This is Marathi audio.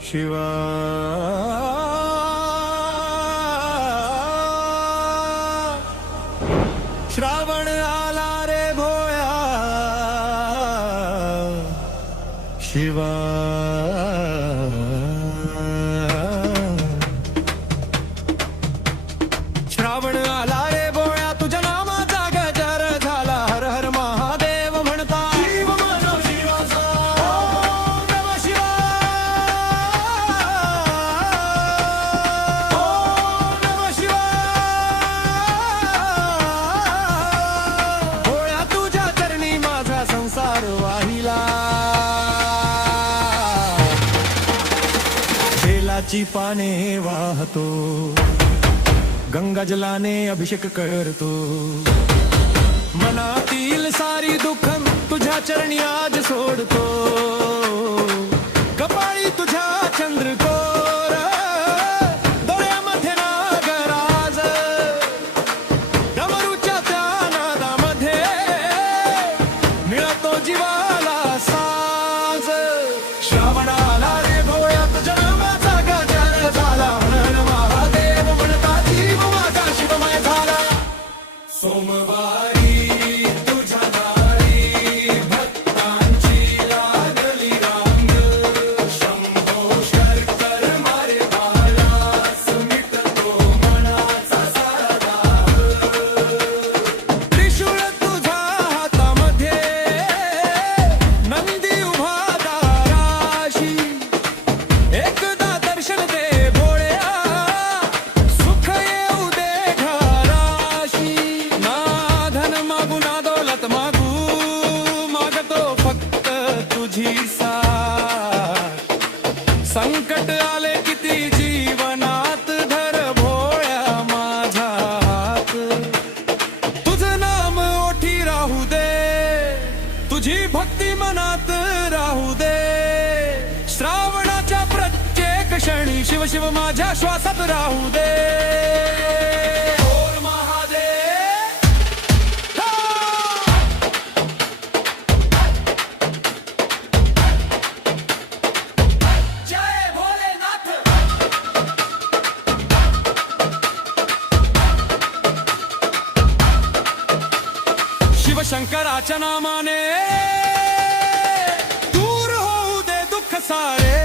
शिवा श्रावण आला रे भोया शिवा श्रावण आला रे भोया तुझ्या नामाचा गजर झाला हर हर महादेव म्हणता शिव मनो शिवाचा ओम नमः शिवाय ओम नमः शिवाय भोया तुझ्या चरणी माझा संसार वाहिला बेलाची पाने वाहतो गंगा जलाने अभिषेक करतो मनातील सारी दुःख तुझ्या चरणी आज सोडतो कपाळी तुझ्या चंद्रकोर डोळ्यामध्ये नागराज डमरूच्या त्या नादामध्ये मिळतो जीवाला साज श्रावण आला रे भोया तुझ्या नामाचा गजर झाला हर महादेव म्हणता जीव माझा शिवमय झाला सोमवारी तुझ्या दारी भक्तांची लागली रांग शंभो शंकर मारे बाळास मिटतो मनाचा सारा दाह त्रिशूळ तुझ्या हातामध्ये नंदी उभा दाराशी एकदा दर्शन दे भोळ्या सुख येऊ दे घराशी ना धन मागू ना दौलत मागू मागतो फक्त तुझी साथ संकट आले किती जीवनात धर भोळ्या माझा हात तुझं नाम ओठी राहू दे तुझी भक्ती मनात राहू दे श्रावणाच्या प्रत्येक क्षणी शिव शिव माझ्या श्वासात राहू दे बोल महादेव जय भोलेनाथ शिवशंकराच्या नामाने दूर होऊ दे दुःख सारे